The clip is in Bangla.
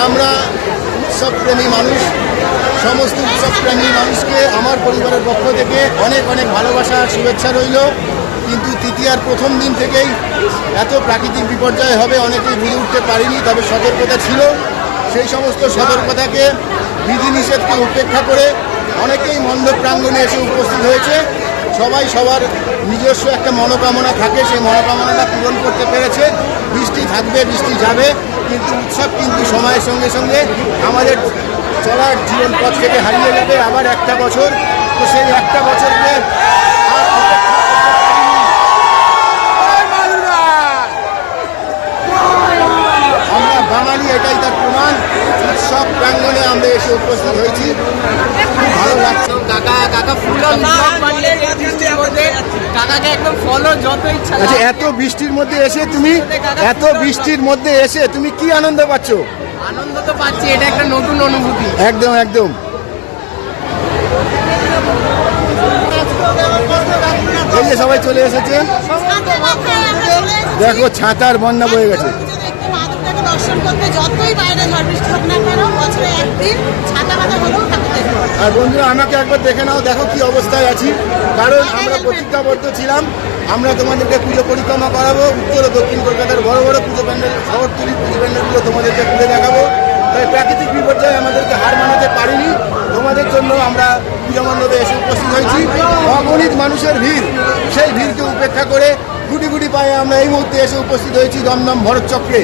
আমরা উৎসবপ্রেমী মানুষ, সমস্ত উৎসবপ্রেমী মানুষকে আমার পরিবারের পক্ষ থেকে অনেক অনেক ভালোবাসা আর শুভেচ্ছা রইল। কিন্তু তৃতীয়ার প্রথম দিন থেকেই এত প্রাকৃতিক বিপর্যয় হবে অনেকেই বুঝে উঠতে পারিনি, তবে সতর্কতা ছিল। সেই সমস্ত সতর্কতাকে, বিধিনিষেধকে উপেক্ষা করে অনেকেই মণ্ডপ প্রাঙ্গণে এসে উপস্থিত হয়েছে। সবাই সবার নিজস্ব একটা মনোকামনা থাকে, সেই মনোকামনাটা পূরণ করতে পেরেছে। বৃষ্টি থাকবে, বৃষ্টি যাবে, কিন্তু উৎসব কিন্তু সময়ের সঙ্গে সঙ্গে আমাদের চলার জীবন পথ থেকে হারিয়ে যাবে আবার একটা বছর। তো সেই একটা বছরকে আর অপেক্ষা আমরা বাঙালি, এটাই তার প্রমাণ। উৎসব প্রাঙ্গণে আমরা এসে উপস্থিত হয়েছি, খুব ভালো লাগছে। আচ্ছা, এত বৃষ্টির মধ্যে এসে তুমি কি আনন্দ পাচ্ছ? আনন্দ তো পাচ্ছি, এটা একটা নতুন অনুভূতি। একদম একদম। এই যে সবাই চলে এসেছে, দেখো ছাতার বন্যা বয়ে গেছে। দর্শন করতে যতই বাইরে ঝড় বৃষ্টি হোক না কেন, বছরে একদিন ছাতা মাথা হলেও ঠাকুর দেখতে। আর বন্ধুরা, আমাকে একবার দেখে নাও, দেখো কি অবস্থায় আছি। কারণ আমরা প্রতিজ্ঞাবদ্ধ ছিলাম, আমরা তোমাদেরকে পুজো পরিক্রমা করাবো। উত্তর ও দক্ষিণ কলকাতার বড় বড় পুজো প্যান্ডেল, শহরতলির পুজো প্যান্ডেলগুলো তোমাদেরকে ঘুরে দেখাবো। তাই প্রাকৃতিক বিপর্যয় আমাদেরকে হার মানাতে পারিনি। তোমাদের জন্য আমরা পুজো মণ্ডপে এসে উপস্থিত হয়েছি। অগণিত মানুষের ভিড়, সেই ভিড়কে উপেক্ষা করে গুটি গুটি পায়ে আমরা এই মুহূর্তে এসে উপস্থিত হয়েছি দমদম ভরত চক্রে।